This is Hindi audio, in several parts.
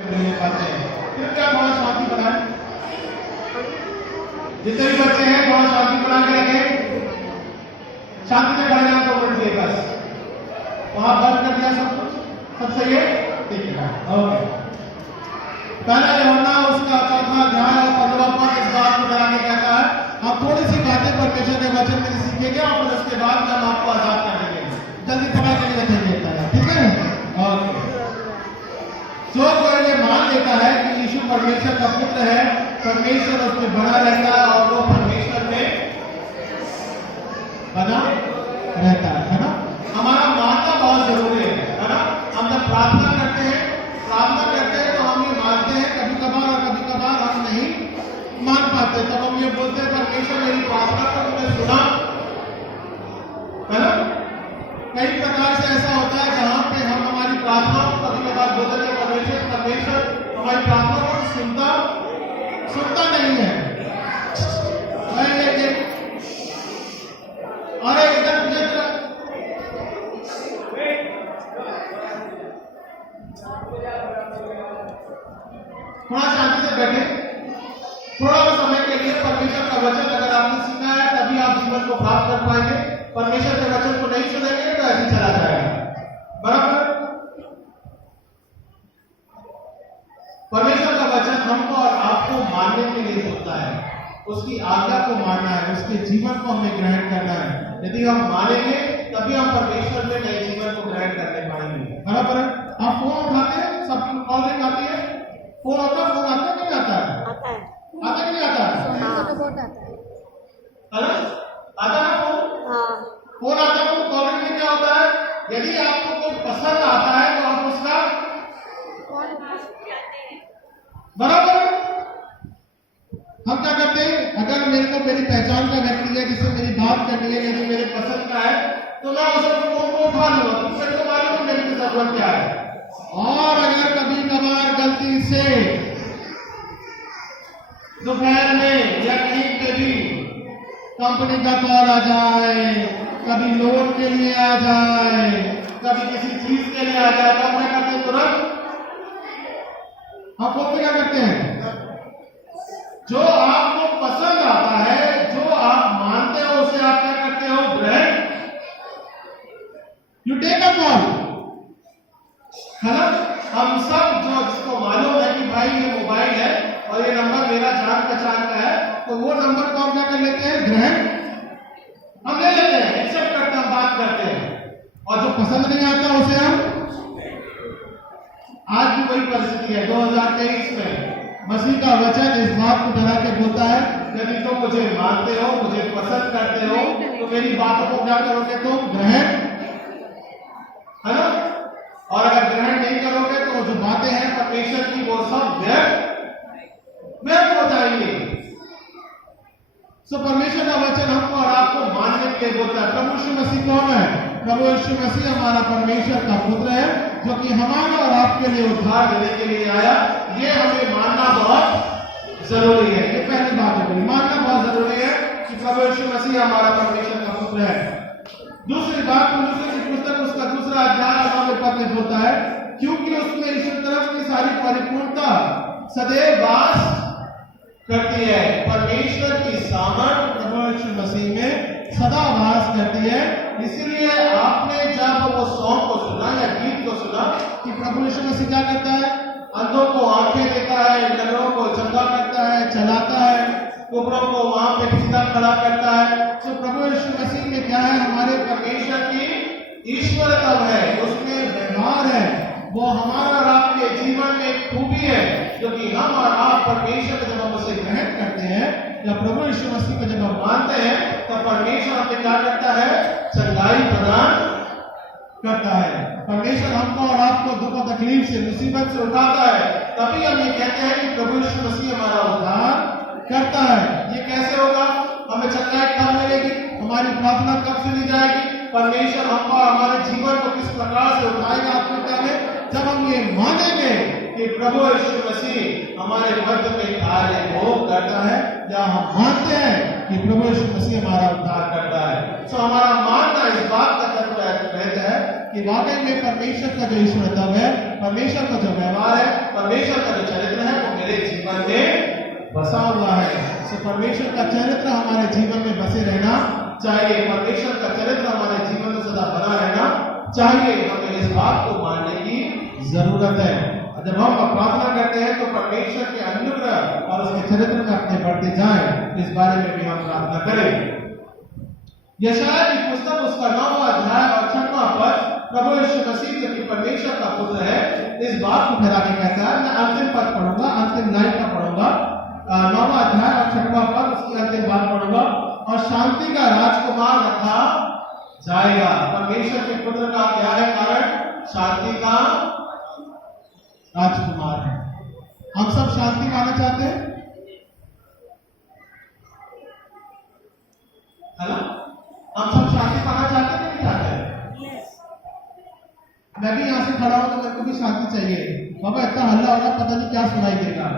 पाते हैं। कृपया थोड़ा शांति बनाएं। जितने भी बच्चे हैं थोड़ा शांति बना के रखें। शांति से खड़े रहना 2 मिनट के बस। वहां बंद कर दिया सब कुछ, सब सही है, ठीक है, ओके। पहला यूहन्ना उसका 4वां अध्याय और 15वां पद इस बात को कराने कहता है, आप थोड़ी सी बातें परमेश्वर के वचन में सीखेंगे और फिर उसके बाद हम आपको आजाद कर देंगे। जल्दी पकड़ के रखेंगे, ठीक है, ओके। जो कोई ये मान लेता है कि यीशु परमेश्वर का पुत्र है, परमेश्वर उसमें बना रहता है और वो परमेश्वर में बना रहता है ना। हमारा मानना बहुत जरूरी है ना। हम जब प्रार्थना करते हैं तो हम ये मानते हैं, कभी कभार और कभी कभार हम नहीं मान पाते, तब हम ये बोलते हैं परमेश्वर मेरी प्रार्थना को तुमने सुना है ना। कई प्रकार से ऐसा होता है जहां पे हम हमारी प्रार्थनाओं को कभी कभार बोलते हैं परमेश्वर हमारी प्रार्थना को सुनता नहीं है। अरे इधर थोड़ा शांति से बैठे। थोड़ा समय के लिए परमेश्वर का वचन अगर आपने सुना है तभी आप जीवन को प्राप्त कर पाएंगे। परमेश्वर के वचन को नहीं सुनेंगे तो ऐसे चला जाएगा, बराबर। परमेश्वर का वचन हमको और आपको मानने के लिए होता है, उसकी आज्ञा को मानना है, उसके जीवन को हमें ग्रहण करना है। यदि हम मानेंगे तभी हम परमेश्वर में नए जीवन को ग्रहण करने पाएंगे, बराबर। आप फोन उठाते हैं, सबकी कॉल रिंग आती है, फोन आता है, फोन आता है नहीं आता है? आता कि नहीं आता है? आता है फोन आता है। कॉल रिंग में क्या होता है, यदि आपको कोई पसंद आता है तो आप उसका बराबर। हम क्या करते हैं, अगर मेरे को मेरी पहचान का व्यक्ति है जिससे मेरी बात करनी है, यदि मेरे पसंद का है तो मैं उसे फोन को उठा लूंगा, दूसरे को मालूम मेरी जरूरत क्या है। और अगर कभी कभार गलती से दोपहर में या कहीं पे भी कंपनी का कॉल आ जाए, कभी लोन के लिए आ जाए, कभी किसी चीज के लिए आ जाए, तो मैं करते हैं तुरंत आप फोन क्या करते हैं, जो आपको पसंद आता है, जो आप मानते हो उसे आप क्या करते हो, ग्रहण। यू टेक अ कॉल, है ना। हम सब जो जिसको मालूम है कि भाई ये मोबाइल है और ये नंबर मेरा जान पहचान का है, तो वो नंबर को हम क्या कर लेते हैं, ग्रहण हम ले लेते हैं, एक्सेप्ट करते हैं, बात करते हैं। और जो पसंद नहीं आता उसे हम, आज भी वही परिस्थिति है 2023 में। मसीह का वचन इस बात को डरा के बोलता है, यदि तुम मुझे मानते हो, मुझे पसंद करते हो, तो मेरी बातों को क्या करोगे, तुम ग्रहण, है ना। और अगर ग्रहण नहीं करोगे तो जो बातें हैं परमेश्वर की वो सब व्यर्थ हो जाएंगे। सो परमेश्वर का वचन हमको और आपको मानने के लिए बोलता है। प्रभु यीशु मसीह कौन है? प्रभु यीशु मसीह हमारा परमेश्वर का पुत्र है, जो कि हमारे और आपके लिए उद्धार देने के लिए आया। ये हमें मानना बहुत जरूरी है। ये पहली बात है, मानना बहुत जरूरी है कि प्रभु यीशु मसीह हमारा परमेश्वर का पुत्र है। दूसरी बात, कुलुस्सी की पुस्तक उसका 2वां अध्याय 9वें पद में बोलता है, क्योंकि उसमें ईश्वर तरफ की सारी परिपूर्णता सदैव वास करती है। परमेश्वर की सामर्थ प्रभु यीशु मसीह में सदा वास करती है। इसीलिए आपने जब वो सॉन्ग को सुना या गीत को सुना कि प्रभु यीशु मसीह क्या करता है, अंधों को आंखें देता है, नगरों को चंगा करता है, चलाता है, कुबरों को वहां पे सीधा खड़ा करता है। तो प्रभु यीशु मसीह में क्या है, हमारे परमेश्वर की ईश्वरता है, उसमें व्यवहार है, वो हमारा और आपके जीवन में खूबी है, जो कि हम और आप परमेश्वर जब हम उसे ग्रहण करते हैं या प्रभु यीशु मसीह को जब हम मानते हैं तो परमेश्वर हमें क्या करता है, चंगाई प्रदान करता है। परमेश्वर हमको और आपको दुख और तकलीफ से, मुसीबत से उठाता है। तभी हम ये कहते हैं कि प्रभु यीशु मसीह हमारा उद्धार करता है। ये कैसे होगा, हमें चंगाई कब मिलेगी, हमारी प्रार्थना कब सुनी जाएगी, परमेश्वर हमको हमारे जीवन को किस प्रकार से उठाएगा आत्मिकता में, जब हम ये मानेंगे कि प्रभु यीशु मसीह हमारे मध्य में कार्य वो करता है, या हम मानते हैं कि प्रभु यीशु मसीह हमारा उद्धार करता है। तो हमारा मानना इस बात का तत्व है कि वाकई में परमेश्वर का जो ईश्वरत्व है, परमेश्वर का जो व्यवहार है, परमेश्वर का जो चरित्र है वो मेरे जीवन में बसा हुआ है। तो परमेश्वर का चरित्र हमारे जीवन में बसे रहना चाहिए, परमेश्वर का चरित्र हमारे जीवन में सदा बना रहना चाहिए। हमें इस बात को मानने की जरूरत है। जब हम प्रार्थना करते हैं तो परमेश्वर के अनुग्रह और उसके चरित्र में अपने बढ़ते जाए, इस बारे में भी हम प्रार्थना करें। यशायाह की पुस्तक उसका 9वां अध्याय और 6वां पद प्रभु यीशु मसीह जो कि परमेश्वर का पुत्र है, इस बात को फैला के कहता है। मैं अंतिम पद पढ़ूंगा, अंतिम लाइन का पढ़ूंगा, 9वां अध्याय और 6वां पद, उसकी अंतिम बात पढ़ूंगा। और शांति का राजकुमार रखा जाएगा। परमेश्वर के पुत्र का क्या है कारण? शांति का राजकुमार है। हम सब शांति पाना चाहते हैं, है ना? हम सब शांति पाना चाहते हैं, नहीं चाहते? मैं भी यहाँ से खड़ा हूं तो मेरे को भी शांति चाहिए। बाबा इतना हल्ला होगा, पता नहीं क्या सुनाई देगा।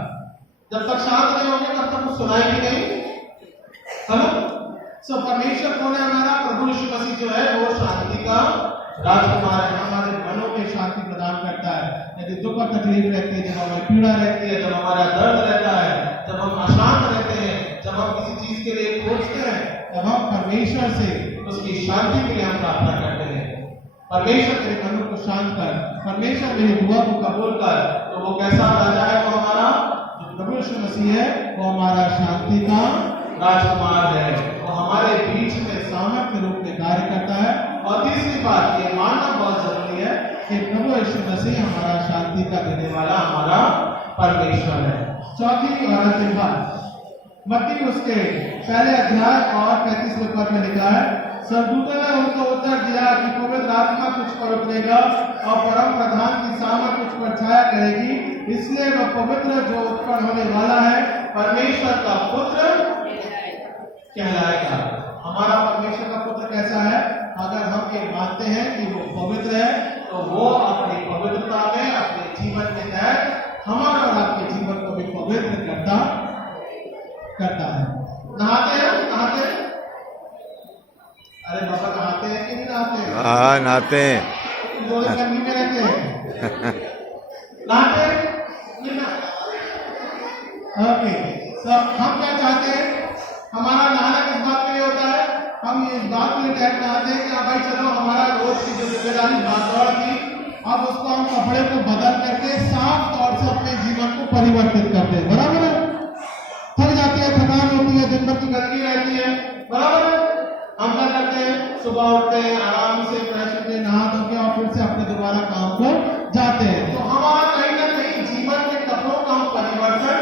जब तक शांत नहीं होंगे तब तक कुछ सुनाई भी नहीं, है ना? सो परमेश्वर कौन है हमारा? प्रभु यीशु मसीह जो है वो शांति का राजकुमार है। हमारे मनों में शांति प्रदान करता है। यदि दुख और तकलीफ रहती है, जब हमारी पीड़ा रहती है, जब हमारा दर्द रहता है, जब हम अशांत रहते हैं, जब हम किसी चीज के लिए खोजते हैं, तब हम परमेश्वर से उसकी शांति के लिए हम प्रार्थना करते हैं। परमेश्वर मेरे मनों को शांत कर, परमेश्वर मेरी दुआ को कबूल कर। तो वो कैसा राजा है? वो हमारा जो प्रभु यीशु मसीह है, वो हमारा शांति का राजकुमार है। वो हमारे बीच में सामर्थ के रूप में कार्य करता है। और तीसरी बात ये मानना बहुत जरूरी है कि प्रभु यीशु मसीह हमारा शांति का देने वाला हमारा परमेश्वर है। चौथी और अंतिम बात, मत्ती उसके पहले अध्याय और 35वें पद में लिखा है, स्वर्गदूतों ने उनको उत्तर दिया कि पवित्र आत्मा कुछ पर उतरेगा और परम प्रधान की सामर्थ कुछ पर छाया करेगी, इसलिए वह पवित्र जो उत्पन्न होने वाला है परमेश्वर का पुत्र कहलाएगा। हमारा परमेश्वर का पुत्र कैसा है? अगर हम ये मानते हैं कि वो पवित्र है, तो वो अपनी पवित्रता में, अपने जीवन के तहत हमारा और आपके जीवन को भी पवित्र करता है। नहाते हैं? नहाते हैं? अरे बाबा नहाते हैं कि नहीं नहाते हैं? हाँ नहाते हैं। दो गर्मी में रहते हैं, नहाते हैं? ओके, तो हम क्या चाहते हैं? हमारा नहाना किस बात के लिए होता है? हम इस बात के लिए नहाते हैं कि भाई चलो हमारा रोज की जो जिम्मेदारी भागदौड़ थी, अब उसको हम कपड़े को बदल करके साफ तौर से अपने जीवन को परिवर्तित करते हैं। बराबर है? थक जाती है, थकान होती है, दिन भर की गर्मी रहती है, बराबर है? हम क्या करते हैं? सुबह उठते हैं, आराम से फ्रेश होते, नहा धो के और फिर से अपने दोबारा काम को जाते हैं। तो हमारा कहीं ना कहीं जीवन के कपड़ों का हम परिवर्तन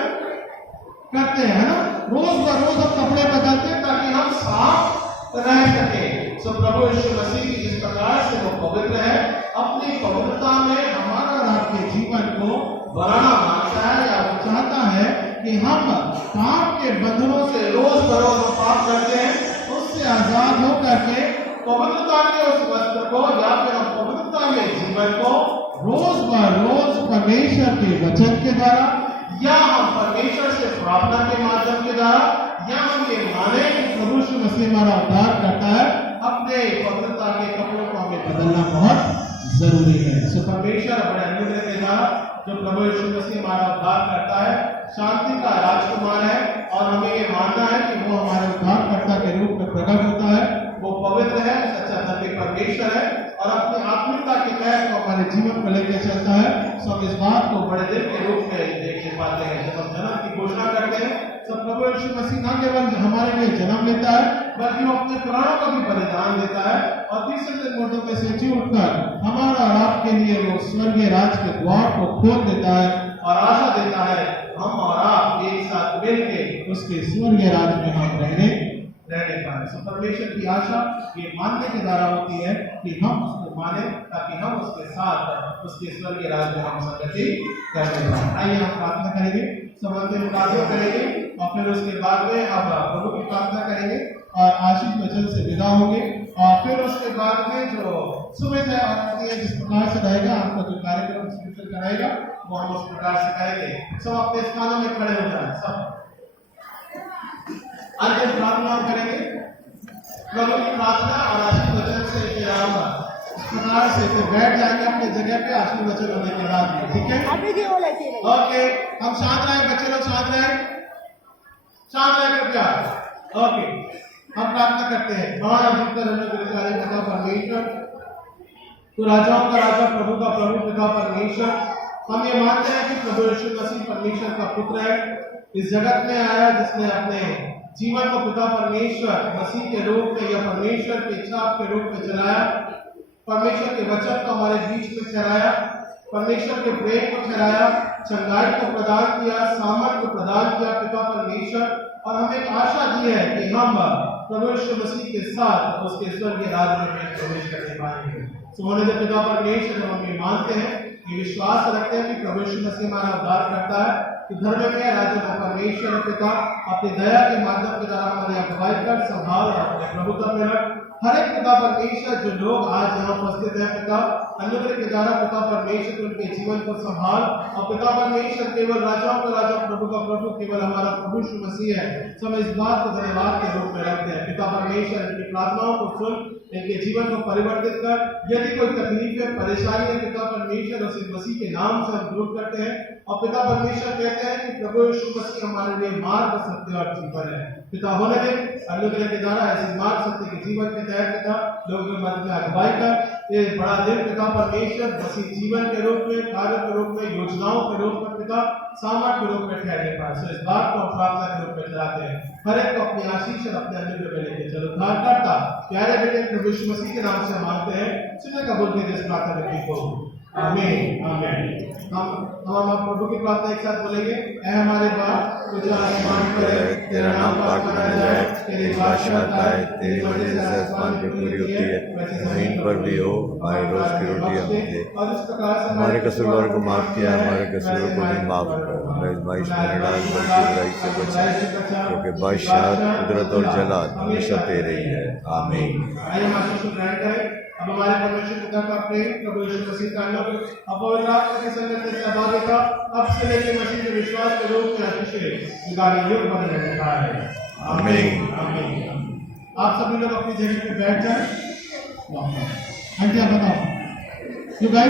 करते हैं, ना? रोज बरोज हम कपड़े बदलते हैं ताकि हम साफ रह सके। सो प्रभु यीशु मसीह की जिस प्रकार से वो पवित्र है, अपनी पवित्रता में हमारा और आपके जीवन को बढ़ाना मांगता है, या वो चाहता है कि हम पाप के बंधनों से रोज बरोज हम पाप करते हैं, उससे आजाद होकर के पवित्रता के उस वस्त्र को, या फिर हम पवित्रता में जीवन को रोज बरोज परमेश्वर के वचन के द्वारा, या हम परमेश्वर से प्रार्थना के माध्यम के द्वारा, या हम ये माने कि प्रभु यीशु मसीह हमारा उद्धार करता है, अपने पवित्रता के कपड़ों को हमें बदलना बहुत जरूरी है। सो परमेश्वर अपने अनुग्रह के द्वारा जो प्रभु यीशु मसीह हमारा उद्धार करता है, शांति का राजकुमार है, और हमें ये मानना है कि वो हमारे उद्धारकर्ता के रूप में प्रकट होता है, वो पवित्र है, सच्चा धर्मी परमेश्वर है, और अपनी आत्मिकता के तहत वो हमारे जीवन को लेकर चलता है। सो हम इस बात को बड़े दिन के रूप में देख पाते हैं। जब हम जन्म की घोषणा करते हैं तो प्रभु यीशु मसीह न केवल हमारे लिए जन्म लेता है, बल्कि वो अपने प्राणों का भी बलिदान देता है, और तीसरे दिन मुर्दों में से जी उठकर हमारा और आपके लिए वो स्वर्गीय राज के द्वार को खोल देता है, और आशा देता है हम और आप एक साथ मिलकर उसके स्वर्गीय राज में हम रहने पाए। सो परमेश्वर की आशा ये मानने के द्वारा होती है कि हम उसको माने, ताकि हम उसके साथ उसके स्वर्गीय राज में हम संगति करने पाए। आइए हम प्रार्थना करेंगे, समझते प्रार्थना करेंगे, और फिर उसके बाद में हम प्रभु की प्रार्थना करेंगे और आशीष वचन से विदा होंगे। और फिर उसके बाद में जो सुबह से आरती है, जिस प्रकार से रहेगा आपका जो कार्यक्रम स्पिरिचुअल कराएगा, वो हम उस प्रकार से करेंगे। सब अपने स्थानों में खड़े हो जाए। सब अंतिम प्रार्थना करेंगे, प्रभु की प्रार्थना और आशीष वचन से विराम। प्रकार से फिर बैठ जाएंगे अपनी जगह पे आशीर्वचन होने के बाद में, ठीक है? ओके, हम शांत रहे बच्चे लोग, शांत रहे कृपया। ओके, हम प्रार्थना करते हैं। हमारा जीवन अनुग्रहकारी पिता परमेश्वर, तो राजाओं का राजा, प्रभु का प्रभु पिता परमेश्वर, हम ये मानते हैं कि प्रभु यीशु मसीह परमेश्वर का पुत्र है, इस जगत में आया जिसने अपने जीवन को पिता परमेश्वर मसीह के रूप में या परमेश्वर की इच्छा के रूप में चलाया, परमेश्वर के वचन को हमारे बीच में ठहराया, परमेश्वर के प्रेम को ठहराया, चंगाई को प्रदान किया, सामर्थ को प्रदान किया पिता परमेश्वर, और हमें एक आशा दी है कि हम प्रभु यीशु मसीह के साथ उसके स्वर्गीय राज्य में प्रवेश करने पाएंगे। सोने दे पिता परमेश्वर, हम ये मानते हैं, ये विश्वास रखते हैं कि प्रभु यीशु मसीह हमारा उद्धार करता है, कि धर्म के राजा का परमेश्वर पिता अपनी दया के माध्यम के द्वारा हमारी अगुवाई कर, संभाल और अपने प्रभुत्व में रख। हर एक पिता परमेश्वर जो लोग आज यहाँ उपस्थित है पिता, अनुग्रह के द्वारा पिता परमेश्वर उनके जीवन को संभाल, और पिता परमेश्वर केवल राजाओं का राजा, प्रभु का प्रभु केवल हमारा प्रभु यीशु मसीह है। तो हम इस बात को धन्यवाद के रूप में रखते हैं। पिता परमेश्वर इनकी प्रार्थनाओं को सुन, इनके जीवन को परिवर्तित कर। यदि कोई तकलीफ है, परेशानी है पिता परमेश्वर, उसे मसीह के नाम से हम दूर करते हैं, और पिता परमेश्वर कहते हैं कि प्रभु यीशु मसीह हमारे लिए मार्ग, सत्य और जीवन है। पिता होने दे अनुग्रह के द्वारा ऐसे मार्ग सत्य के जीवन के तहत पिता लोग मध्य में अगुवाई कर ये बड़ा दिन पिता परमेश्वर मसीह जीवन के रूप में, कार्य के रूप में, योजनाओं के रूप में पिता सामर्थ के रूप में ठहरने पाए। सो इस बात को हम प्रार्थना के रूप में चलाते हैं। हर एक को अपनी आशीष और अपने अनुग्रह में लेके चलो। उद्धारकर्ता प्यारे बेटे प्रभु यीशु मसीह के नाम से मांगते हैं, सुने कबूल कीजिए इस प्रार्थना विनती को। आमीन आमीन। हम प्रभु की प्रार्थना एक साथ बोलेंगे। ऐ हमारे बाप तुझे आसमान पर है, तेरा नाम पाक माना जाए, तेरी बादशाहत आए, तेरी मर्जी जैसे आसमान पे पूरी होती है जमीन पर भी हो। हमारी रोज की रोटी हमें दे, हमारे कसूरवार को माफ किया, हमारे कसूरों को भी माफ कर, हमें आजमाइश में न डाल बल्कि बुराई से बचा, क्योंकि बादशाहत, कुदरत और जलाल हमेशा तेरे ही है। आमीन। आइए हम आशीष ग्रहण करें। अब हमारे परमेश्वर पिता का प्रेम, प्रभु यीशु मसीह का अनुग्रह, पवित्र आत्मा की संगत में सहभागिता अब से लेकर मसीह के विश्वास के रूप में अतिशय युगानुयुग युग बने रहता है। आमीन आमीन। आप सभी लोग अपनी जगह पे बैठ जाएं। आंटी आप बताओ।